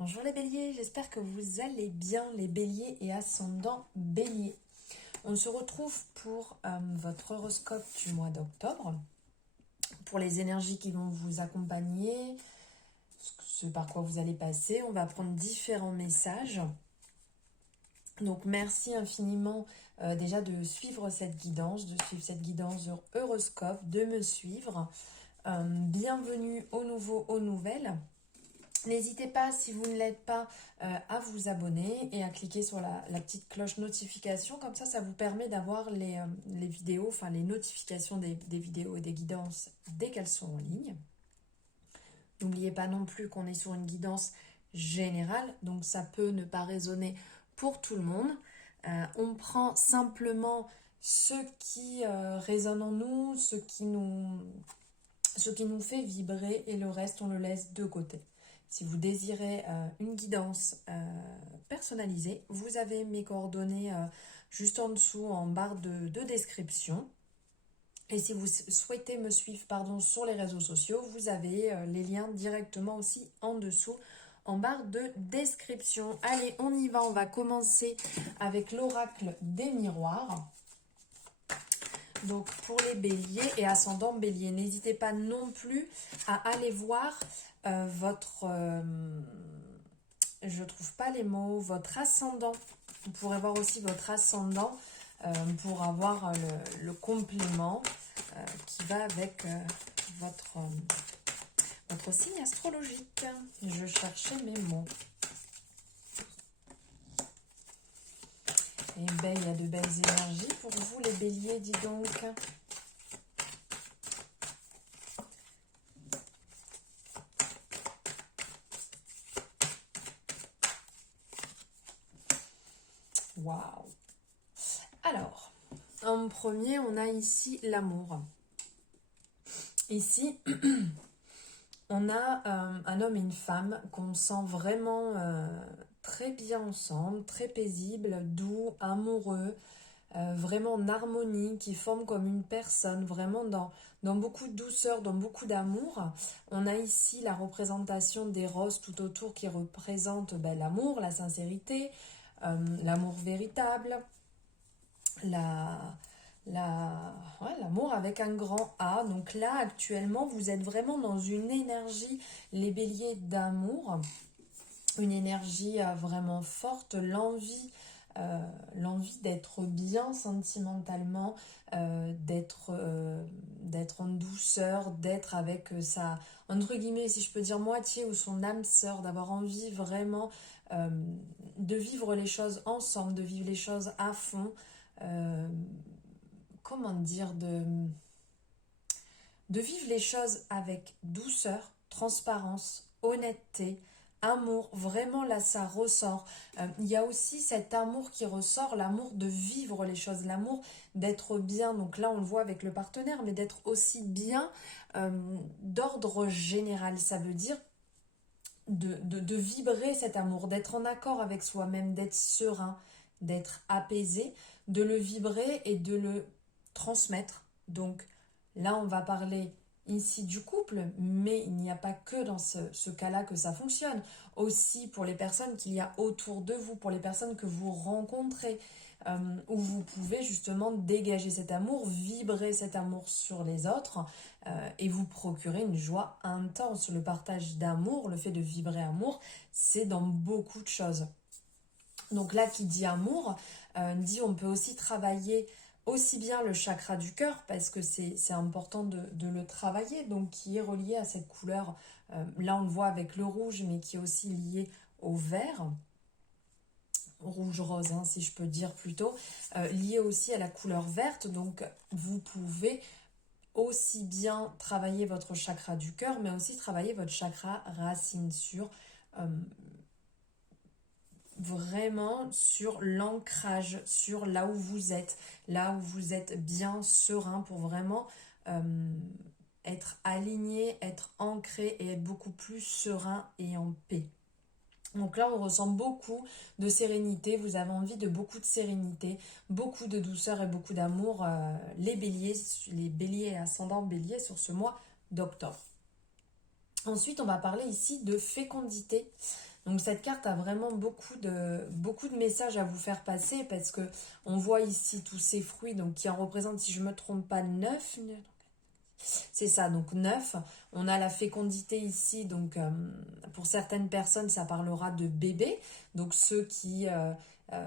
Bonjour les béliers, j'espère que vous allez bien les béliers et ascendants béliers. On se retrouve pour votre horoscope du mois d'octobre, pour les énergies qui vont vous accompagner, ce par quoi vous allez passer. On va prendre différents messages. Donc merci infiniment déjà de suivre cette guidance, sur horoscope, de me suivre. Bienvenue aux nouveaux, aux nouvelles. N'hésitez pas, si vous ne l'êtes pas, à vous abonner et à cliquer sur la petite cloche notification. Comme ça vous permet d'avoir les vidéos, enfin les notifications des vidéos et des guidances dès qu'elles sont en ligne. N'oubliez pas non plus qu'on est sur une guidance générale, donc ça peut ne pas résonner pour tout le monde. On prend simplement ce qui résonne en nous, ce qui nous fait vibrer, et le reste on le laisse de côté. Si vous désirez une guidance personnalisée, vous avez mes coordonnées juste en dessous en barre de description. Et si vous souhaitez me suivre sur les réseaux sociaux, vous avez les liens directement aussi en dessous en barre de description. Allez, on y va, on va commencer avec l'oracle des miroirs. Donc pour les béliers et ascendants béliers, n'hésitez pas non plus à aller voir je trouve pas les mots, votre ascendant. Vous pourrez voir aussi votre ascendant pour avoir le complément qui va avec votre signe astrologique. Je cherchais mes mots. Et ben, il y a de belles énergies pour vous les béliers, dis donc. Waouh! Alors, en premier, on a ici l'amour. Ici, on a un homme et une femme qu'on sent vraiment très bien ensemble, très paisible, doux, amoureux, vraiment en harmonie, qui forment comme une personne, vraiment dans beaucoup de douceur, dans beaucoup d'amour. On a ici la représentation des roses tout autour qui représentent l'amour, la sincérité, l'amour véritable, l'amour avec un grand A. Donc là, actuellement, vous êtes vraiment dans une énergie, les béliers, d'amour. Une énergie vraiment forte, l'envie d'être bien sentimentalement, d'être en douceur, d'être avec sa, entre guillemets, si je peux dire, moitié ou son âme sœur, d'avoir envie vraiment de vivre les choses ensemble, de vivre les choses à fond, comment dire, de vivre les choses avec douceur, transparence, honnêteté, amour. Vraiment là ça ressort. Il y a aussi cet amour qui ressort, l'amour de vivre les choses, l'amour d'être bien. Donc là on le voit avec le partenaire, mais d'être aussi bien d'ordre général. Ça veut dire de vibrer cet amour, d'être en accord avec soi-même, d'être serein, d'être apaisé, de le vibrer et de le transmettre. Donc là, on va parler ici du couple, mais il n'y a pas que dans ce cas-là que ça fonctionne. Aussi pour les personnes qu'il y a autour de vous, pour les personnes que vous rencontrez, où vous pouvez justement dégager cet amour, vibrer cet amour sur les autres et vous procurer une joie intense. Le partage d'amour, le fait de vibrer amour, c'est dans beaucoup de choses. Donc là, qui dit amour, dit on peut aussi travailler aussi bien le chakra du cœur, parce que c'est important de le travailler, donc qui est relié à cette couleur. Là, on le voit avec le rouge, mais qui est aussi lié au vert. Rouge-rose, hein, si je peux dire plutôt. Lié aussi à la couleur verte, donc vous pouvez aussi bien travailler votre chakra du cœur, mais aussi travailler votre chakra racine sur vraiment sur l'ancrage, sur là où vous êtes bien serein pour vraiment être aligné, être ancré et être beaucoup plus serein et en paix. Donc là, on ressent beaucoup de sérénité, vous avez envie de beaucoup de sérénité, beaucoup de douceur et beaucoup d'amour, les béliers et ascendants béliers sur ce mois d'octobre. Ensuite, on va parler ici de fécondité. Donc cette carte a vraiment beaucoup de messages à vous faire passer parce que on voit ici tous ces fruits donc qui en représentent, si je ne me trompe pas, 9. C'est ça, donc 9. On a la fécondité ici, donc pour certaines personnes, ça parlera de bébé. Donc ceux qui...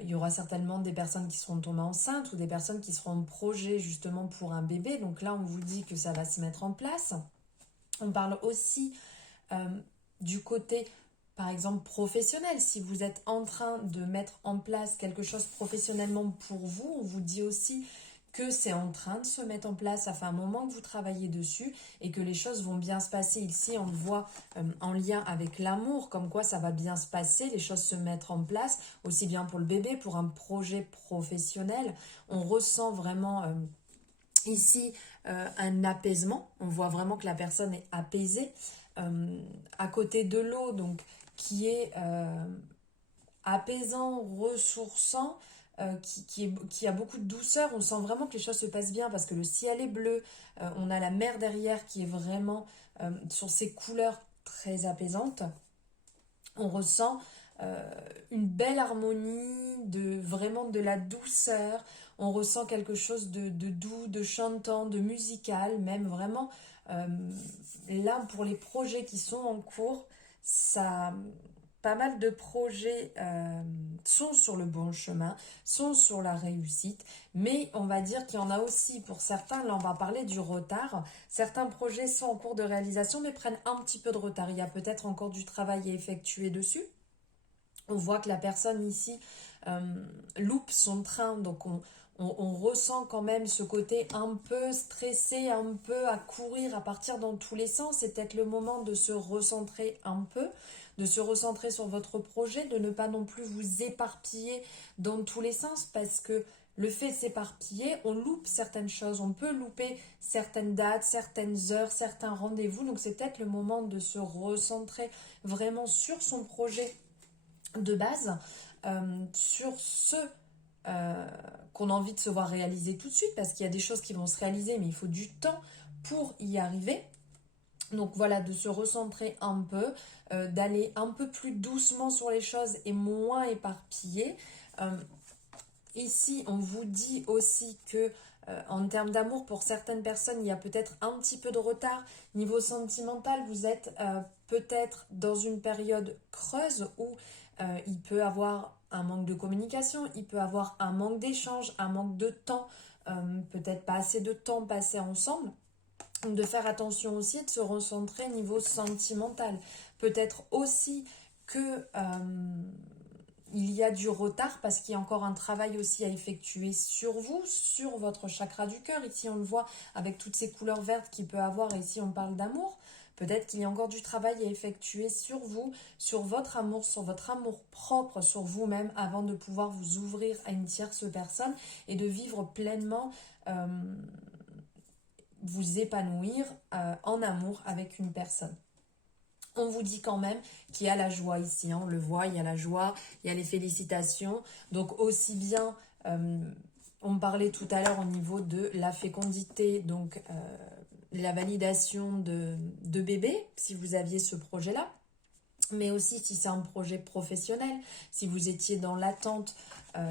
il y aura certainement des personnes qui seront tombées enceintes ou des personnes qui seront en projet justement pour un bébé. Donc là, on vous dit que ça va se mettre en place. On parle aussi euh, du côté, par exemple, professionnel. Si vous êtes en train de mettre en place quelque chose professionnellement pour vous, on vous dit aussi que c'est en train de se mettre en place, ça fait un moment que vous travaillez dessus et que les choses vont bien se passer. Ici, on le voit en lien avec l'amour, comme quoi ça va bien se passer, les choses se mettre en place, aussi bien pour le bébé, pour un projet professionnel. On ressent vraiment ici un apaisement, on voit vraiment que la personne est apaisée. À côté de l'eau, donc qui est apaisant, ressourçant, qui a beaucoup de douceur. On sent vraiment que les choses se passent bien parce que le ciel est bleu. On a la mer derrière qui est vraiment sur ses couleurs très apaisantes. On ressent une belle harmonie, vraiment de la douceur. On ressent quelque chose de doux, de chantant, de musical, même vraiment. Là, pour les projets qui sont en cours, ça, pas mal de projets sont sur le bon chemin, sont sur la réussite, mais on va dire qu'il y en a aussi pour certains, là on va parler du retard, certains projets sont en cours de réalisation mais prennent un petit peu de retard, il y a peut-être encore du travail à effectuer dessus. On voit que la personne ici loupe son train, donc on ressent quand même ce côté un peu stressé, un peu à courir, à partir dans tous les sens. C'est peut-être le moment de se recentrer un peu, de se recentrer sur votre projet, de ne pas non plus vous éparpiller dans tous les sens, parce que le fait de s'éparpiller, on loupe certaines choses, on peut louper certaines dates, certaines heures, certains rendez-vous. Donc c'est peut-être le moment de se recentrer vraiment sur son projet de base, sur ce qu'on a envie de se voir réaliser tout de suite, parce qu'il y a des choses qui vont se réaliser, mais il faut du temps pour y arriver. Donc voilà, de se recentrer un peu, d'aller un peu plus doucement sur les choses et moins éparpillé. Ici, on vous dit aussi que en termes d'amour, pour certaines personnes, il y a peut-être un petit peu de retard. Niveau sentimental, vous êtes peut-être dans une période creuse où il peut avoir un manque de communication, il peut avoir un manque d'échange, un manque de temps, peut-être pas assez de temps passé ensemble. Donc de faire attention aussi et de se recentrer niveau sentimental. Peut-être aussi que il y a du retard parce qu'il y a encore un travail aussi à effectuer sur vous, sur votre chakra du cœur. Ici, on le voit avec toutes ces couleurs vertes qu'il peut avoir. Et ici, on parle d'amour. Peut-être qu'il y a encore du travail à effectuer sur vous, sur votre amour propre, sur vous-même, avant de pouvoir vous ouvrir à une tierce personne et de vivre pleinement, vous épanouir en amour avec une personne. On vous dit quand même qu'il y a la joie ici, hein, on le voit, il y a la joie, il y a les félicitations. Donc aussi bien, on me parlait tout à l'heure au niveau de la fécondité, donc la validation de bébé, si vous aviez ce projet-là. Mais aussi si c'est un projet professionnel, si vous étiez dans l'attente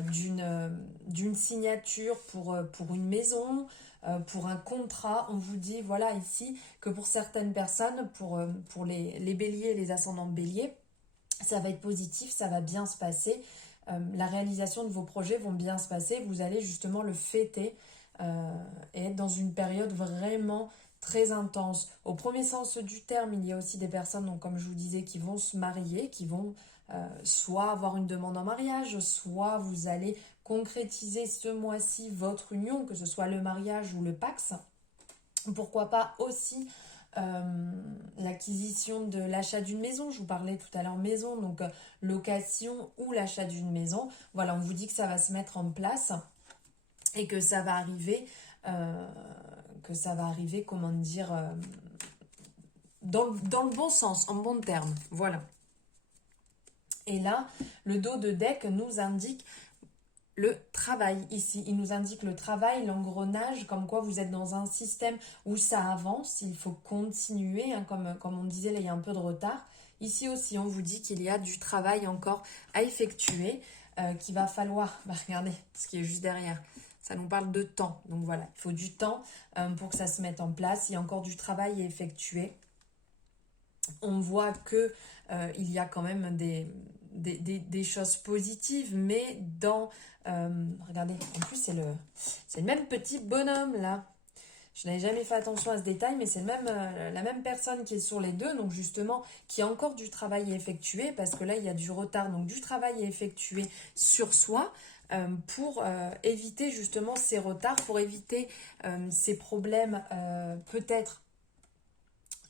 d'une signature pour une maison, pour un contrat, on vous dit, voilà, ici, que pour certaines personnes, pour les béliers et les ascendants béliers, ça va être positif, ça va bien se passer. La réalisation de vos projets vont bien se passer. Vous allez justement le fêter et être dans une période vraiment très intense. Au premier sens du terme, il y a aussi des personnes, donc, comme je vous disais, qui vont se marier, qui vont soit avoir une demande en mariage, soit vous allez concrétiser ce mois-ci votre union, que ce soit le mariage ou le Pacs. Pourquoi pas aussi l'acquisition de l'achat d'une maison. Je vous parlais tout à l'heure maison, donc location ou l'achat d'une maison. Voilà, on vous dit que ça va se mettre en place et que ça va arriver, comment dire, dans le bon sens, en bon terme. Voilà. Et là, le dos de deck nous indique le travail ici. Il nous indique le travail, l'engrenage, comme quoi vous êtes dans un système où ça avance, il faut continuer, hein, comme on disait, là il y a un peu de retard. Ici aussi, on vous dit qu'il y a du travail encore à effectuer, qu'il va falloir, regardez ce qui est juste derrière, ça nous parle de temps. Donc voilà, il faut du temps pour que ça se mette en place. Il y a encore du travail à effectuer. On voit que il y a quand même des choses positives, mais dans... regardez, en plus c'est le même petit bonhomme là. Je n'avais jamais fait attention à ce détail, mais c'est la même personne qui est sur les deux, donc justement, qui a encore du travail à effectuer, parce que là, il y a du retard, donc du travail à effectuer sur soi, pour éviter justement ces retards, pour éviter ces problèmes peut-être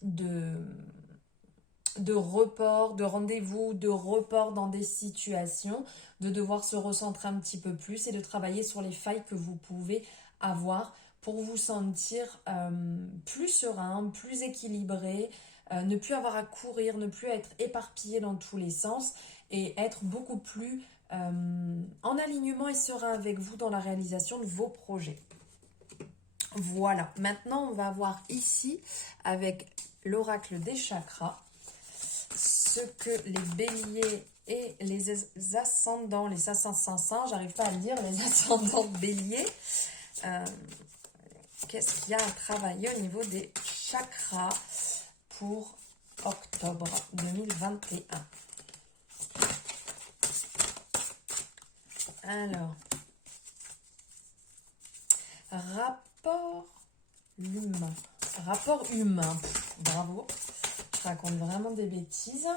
de report, de rendez-vous, de report dans des situations, de devoir se recentrer un petit peu plus et de travailler sur les failles que vous pouvez avoir pour vous sentir plus serein, plus équilibré, ne plus avoir à courir, ne plus être éparpillé dans tous les sens et être beaucoup plus en alignement et serein avec vous dans la réalisation de vos projets. Voilà, maintenant on va voir ici avec l'oracle des chakras ce que les béliers et les ascendants, j'arrive pas à le dire, les ascendants béliers, qu'est-ce qu'il y a à travailler au niveau des chakras pour octobre 2021. Alors, rapport humain. Rapport humain, bravo. Je raconte vraiment des bêtises.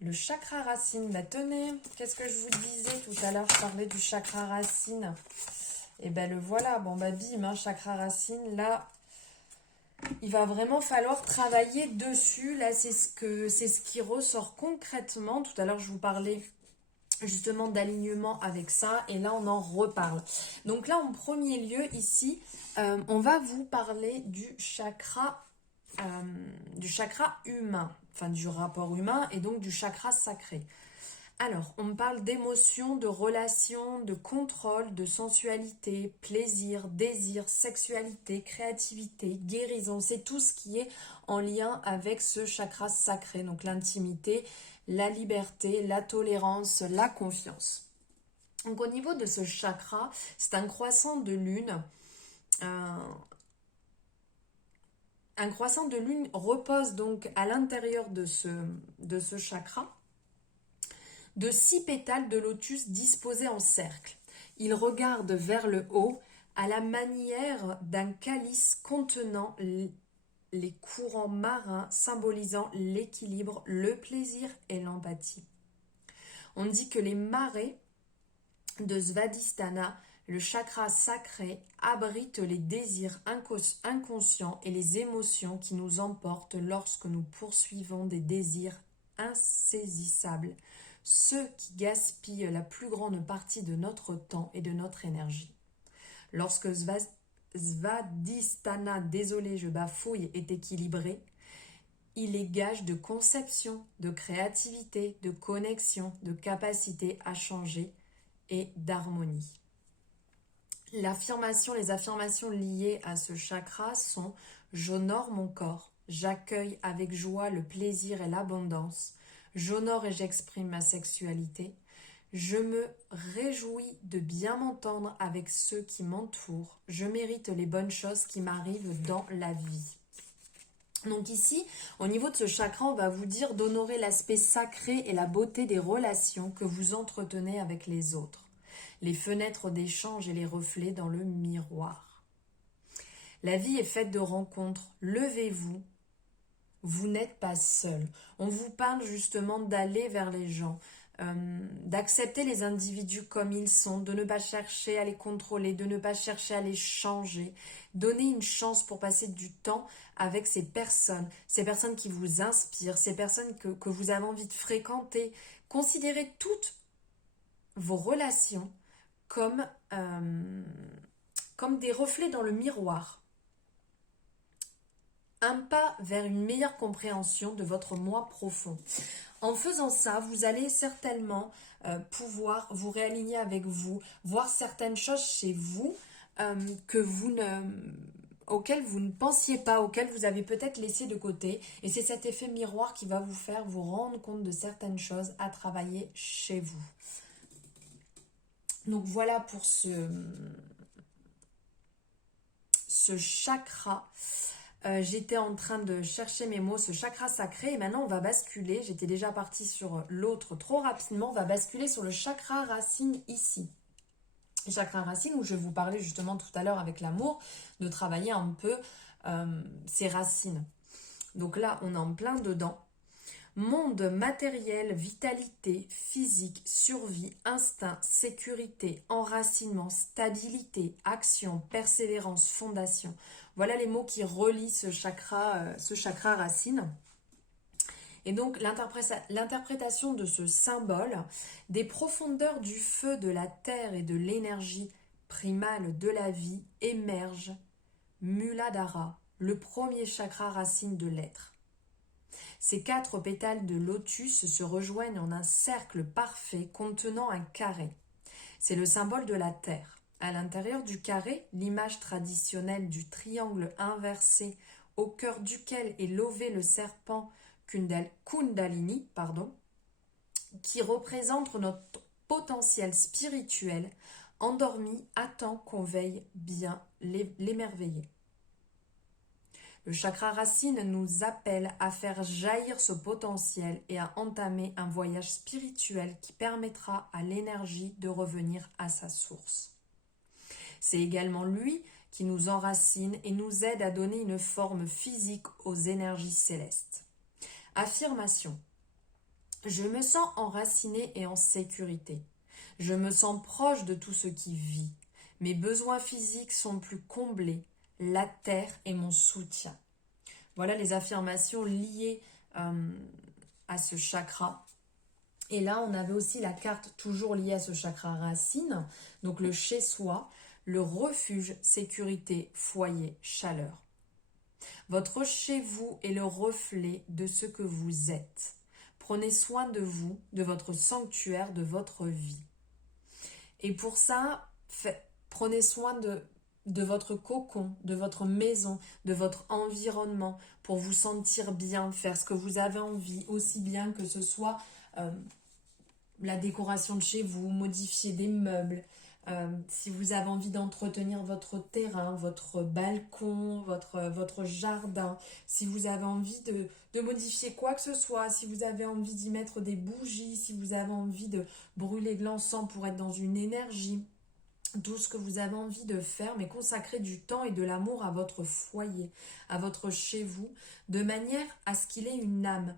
Le chakra racine, bah tenez, qu'est-ce que je vous disais tout à l'heure, je parlais du chakra racine. Et ben le voilà, bon bah bim, hein, chakra racine, là, il va vraiment falloir travailler dessus. Là, c'est ce qui ressort concrètement. Tout à l'heure, je vous parlais justement d'alignement avec ça, et là, on en reparle. Donc là, en premier lieu, ici, on va vous parler du chakra humain, enfin du rapport humain et donc du chakra sacré. Alors, on me parle d'émotions, de relations, de contrôle, de sensualité, plaisir, désir, sexualité, créativité, guérison. C'est tout ce qui est en lien avec ce chakra sacré. Donc l'intimité, la liberté, la tolérance, la confiance. Donc au niveau de ce chakra, c'est un croissant de lune. Un croissant de lune repose donc à l'intérieur de ce chakra de 6 pétales de lotus disposés en cercle. Il regarde vers le haut à la manière d'un calice contenant les courants marins symbolisant l'équilibre, le plaisir et l'empathie. On dit que les marées de Svadhisthana, le chakra sacré, abrite les désirs inconscients et les émotions qui nous emportent lorsque nous poursuivons des désirs insaisissables, ceux qui gaspillent la plus grande partie de notre temps et de notre énergie. Lorsque Svadhisthana, désolé je bafouille, est équilibré, il est gage de conception, de créativité, de connexion, de capacité à changer et d'harmonie. Les affirmations liées à ce chakra sont « J'honore mon corps, j'accueille avec joie le plaisir et l'abondance, j'honore et j'exprime ma sexualité, je me réjouis de bien m'entendre avec ceux qui m'entourent, je mérite les bonnes choses qui m'arrivent dans la vie. » Donc ici, au niveau de ce chakra, on va vous dire d'honorer l'aspect sacré et la beauté des relations que vous entretenez avec les autres. Les fenêtres d'échange et les reflets dans le miroir. La vie est faite de rencontres. Levez-vous. Vous n'êtes pas seul. On vous parle justement d'aller vers les gens, d'accepter les individus comme ils sont, de ne pas chercher à les contrôler, de ne pas chercher à les changer. Donner une chance pour passer du temps avec ces personnes qui vous inspirent, ces personnes que vous avez envie de fréquenter. Considérez toutes vos relations comme des reflets dans le miroir. Un pas vers une meilleure compréhension de votre moi profond. En faisant ça, vous allez certainement pouvoir vous réaligner avec vous, voir certaines choses chez vous que vous auquel vous ne pensiez pas, auquel vous avez peut-être laissé de côté. Et c'est cet effet miroir qui va vous faire vous rendre compte de certaines choses à travailler chez vous. Donc voilà pour ce chakra. J'étais en train de chercher mes mots, ce chakra sacré, et maintenant on va basculer, j'étais déjà partie sur l'autre trop rapidement, on va basculer sur le chakra racine ici. Le chakra racine où je vais vous parlais justement tout à l'heure avec l'amour, de travailler un peu ses racines. Donc là, on est en plein dedans. Monde matériel, vitalité, physique, survie, instinct, sécurité, enracinement, stabilité, action, persévérance, fondation. Voilà les mots qui relient ce chakra racine. Et donc l'interprétation de ce symbole, des profondeurs du feu, de la terre et de l'énergie primale de la vie émerge Muladhara, le premier chakra racine de l'être. Ces 4 pétales de lotus se rejoignent en un cercle parfait contenant un carré. C'est le symbole de la terre. À l'intérieur du carré, l'image traditionnelle du triangle inversé au cœur duquel est lové le serpent Kundalini, qui représente notre potentiel spirituel, endormi attend qu'on veille bien l'émerveiller. Le chakra racine nous appelle à faire jaillir ce potentiel et à entamer un voyage spirituel qui permettra à l'énergie de revenir à sa source. C'est également lui qui nous enracine et nous aide à donner une forme physique aux énergies célestes. Affirmation. Je me sens enraciné et en sécurité. Je me sens proche de tout ce qui vit. Mes besoins physiques sont plus comblés. La terre est mon soutien. Voilà les affirmations liées à ce chakra. Et là, on avait aussi la carte toujours liée à ce chakra racine. Donc le chez-soi, le refuge, sécurité, foyer, chaleur. Votre chez-vous est le reflet de ce que vous êtes. Prenez soin de vous, de votre sanctuaire, de votre vie. Et pour ça, prenez soin de votre cocon, de votre maison, de votre environnement, pour vous sentir bien, faire ce que vous avez envie, aussi bien que ce soit la décoration de chez vous, modifier des meubles, si vous avez envie d'entretenir votre terrain, votre balcon, votre jardin, si vous avez envie de modifier quoi que ce soit, si vous avez envie d'y mettre des bougies, si vous avez envie de brûler de l'encens pour être dans une énergie, tout ce que vous avez envie de faire, mais consacrez du temps et de l'amour à votre foyer, à votre chez vous, de manière à ce qu'il ait une âme.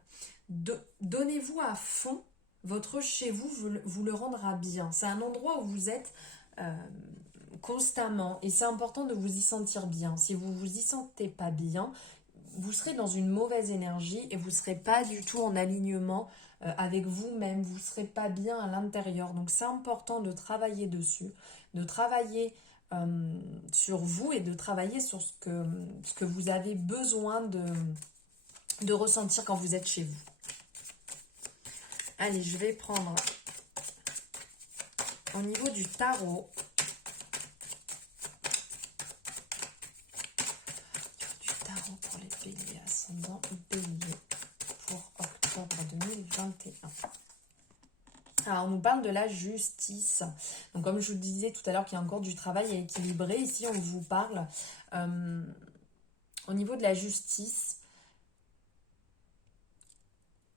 Donnez-vous à fond, votre chez vous vous le rendra bien. C'est un endroit où vous êtes constamment et c'est important de vous y sentir bien. Si vous vous y sentez pas bien, vous serez dans une mauvaise énergie et vous ne serez pas du tout en alignement avec vous-même, vous ne serez pas bien à l'intérieur. Donc c'est important de travailler dessus, de travailler sur vous et de travailler sur ce que vous avez besoin de ressentir quand vous êtes chez vous. Allez, je vais prendre au niveau du tarot. Du tarot pour les béliers, ascendant bélier pour octobre 2021. Alors, on nous parle de la justice. Donc, comme je vous disais tout à l'heure qu'il y a encore du travail à équilibrer, ici, on vous parle au niveau de la justice.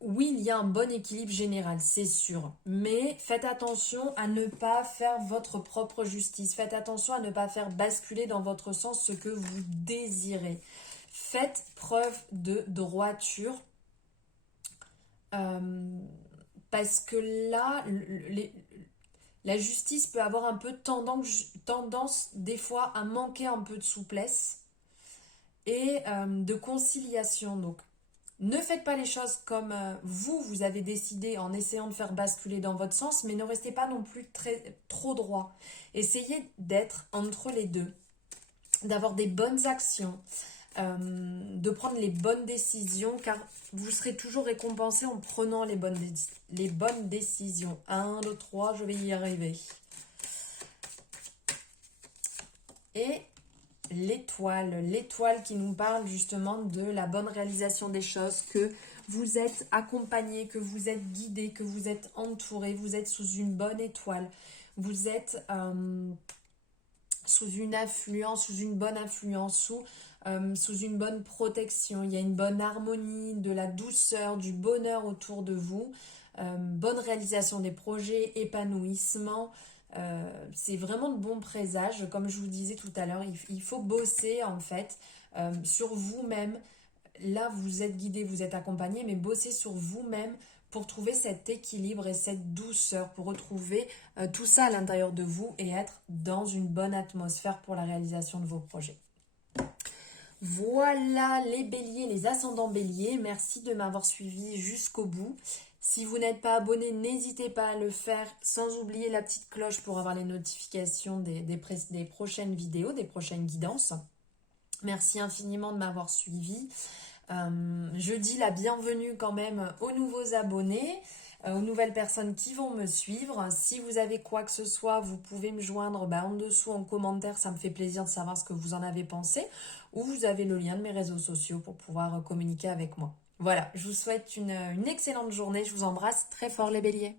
Oui, il y a un bon équilibre général, c'est sûr. Mais faites attention à ne pas faire votre propre justice. Faites attention à ne pas faire basculer dans votre sens ce que vous désirez. Faites preuve de droiture. Parce que là, la justice peut avoir un peu tendance des fois à manquer un peu de souplesse et de conciliation. Donc, ne faites pas les choses comme vous avez décidé en essayant de faire basculer dans votre sens, mais ne restez pas non plus trop droit. Essayez d'être entre les deux, d'avoir des bonnes actions, de prendre les bonnes décisions, car vous serez toujours récompensé en prenant les bonnes décisions. 1, 2, 3, je vais y arriver. Et l'étoile qui nous parle justement de la bonne réalisation des choses, que vous êtes accompagné, que vous êtes guidé, que vous êtes entouré, vous êtes sous une bonne étoile, vous êtes sous une influence, sous une bonne influence, sous une bonne protection. Il y a une bonne harmonie, de la douceur, du bonheur autour de vous, bonne réalisation des projets, épanouissement. C'est vraiment de bons présages. Comme je vous disais tout à l'heure, il faut bosser en fait sur vous-même. Là, vous êtes guidé, vous êtes accompagné, mais bossez sur vous-même pour trouver cet équilibre et cette douceur, pour retrouver tout ça à l'intérieur de vous et être dans une bonne atmosphère pour la réalisation de vos projets. Voilà les béliers, les ascendants béliers. Merci de m'avoir suivi jusqu'au bout. Si vous n'êtes pas abonné, n'hésitez pas à le faire, sans oublier la petite cloche pour avoir les notifications des prochaines vidéos, des prochaines guidances. Merci infiniment de m'avoir suivi. Je dis la bienvenue quand même aux nouveaux abonnés, aux nouvelles personnes qui vont me suivre. Si vous avez quoi que ce soit, vous pouvez me joindre en dessous en commentaire, ça me fait plaisir de savoir ce que vous en avez pensé. Ou vous avez le lien de mes réseaux sociaux pour pouvoir communiquer avec moi. Voilà, je vous souhaite une excellente journée, je vous embrasse très fort les béliers.